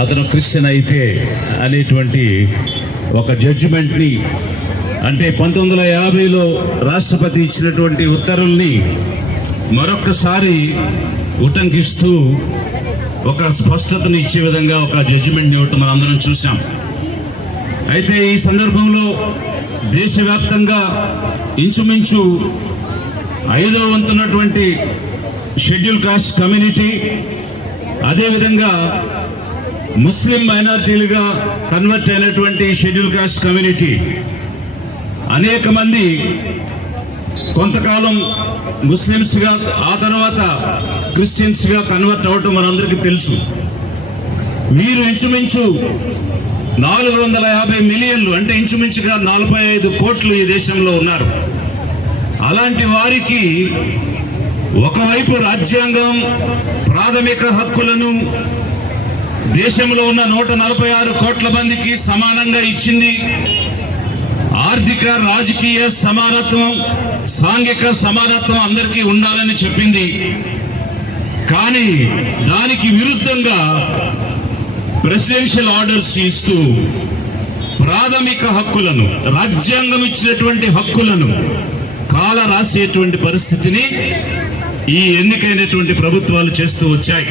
అతను క్రిస్టియన్ అయితే అనేటువంటి ఒక జడ్జిమెంట్ని, అంటే 1950లో రాష్ట్రపతి ఇచ్చినటువంటి ఉత్తర్వుల్ని మరొక్కసారి ఉటంకిస్తూ ఒక స్పష్టతను ఇచ్చే విధంగా ఒక జడ్జిమెంట్ని ఇవ్వటం మనం అందరం చూసాం. అయితే ఈ సందర్భంలో దేశవ్యాప్తంగా ఇంచుమించు 5వ వంతున్నటువంటి షెడ్యూల్ కాస్ట్ కమ్యూనిటీ, అదేవిధంగా ముస్లిం మైనారిటీలుగా కన్వర్ట్ అయినటువంటి షెడ్యూల్ కాస్ట్ కమ్యూనిటీ, అనేక మంది కొంతకాలం ముస్లిమ్స్గా ఆ తర్వాత క్రిస్టియన్స్గా కన్వర్ట్ అవటం మనందరికీ తెలుసు. వీరు ఇంచుమించు 450 మిలియన్లు, అంటే ఇంచుమించుగా 45 కోట్లు ఈ దేశంలో ఉన్నారు. అలాంటి వారికి ఒకవైపు రాజ్యాంగం ప్రాథమిక హక్కులను దేశంలో ఉన్న 146 కోట్ల మందికి సమానంగా ఇచ్చింది. ఆర్థిక రాజకీయ సమానత్వం, సాంఘిక సమానత్వం అందరికీ ఉండాలని చెప్పింది. కానీ దానికి విరుద్ధంగా ప్రెసిడెన్షియల్ ఆర్డర్స్ ఇస్తూ ప్రాథమిక హక్కులను, రాజ్యాంగం ఇచ్చినటువంటి హక్కులను కాల రాసేటువంటి పరిస్థితిని ఈ ఎన్నికైనటువంటి ప్రభుత్వాలు చేస్తూ వచ్చాయి.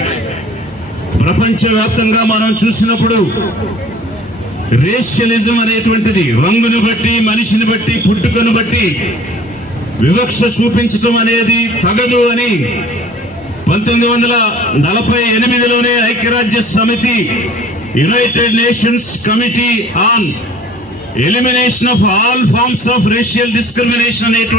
ప్రపంచవ్యాప్తంగా మనం చూసినప్పుడు రేషియలిజం అనేటువంటిది, రంగును బట్టి, మనిషిని బట్టి, పుట్టుకను బట్టి వివక్ష చూపించటం అనేది తగదు అని 1948లోనే ఐక్యరాజ్య సమితి, United Nations committee on elimination of all forms of racial discrimination అనేటువంటి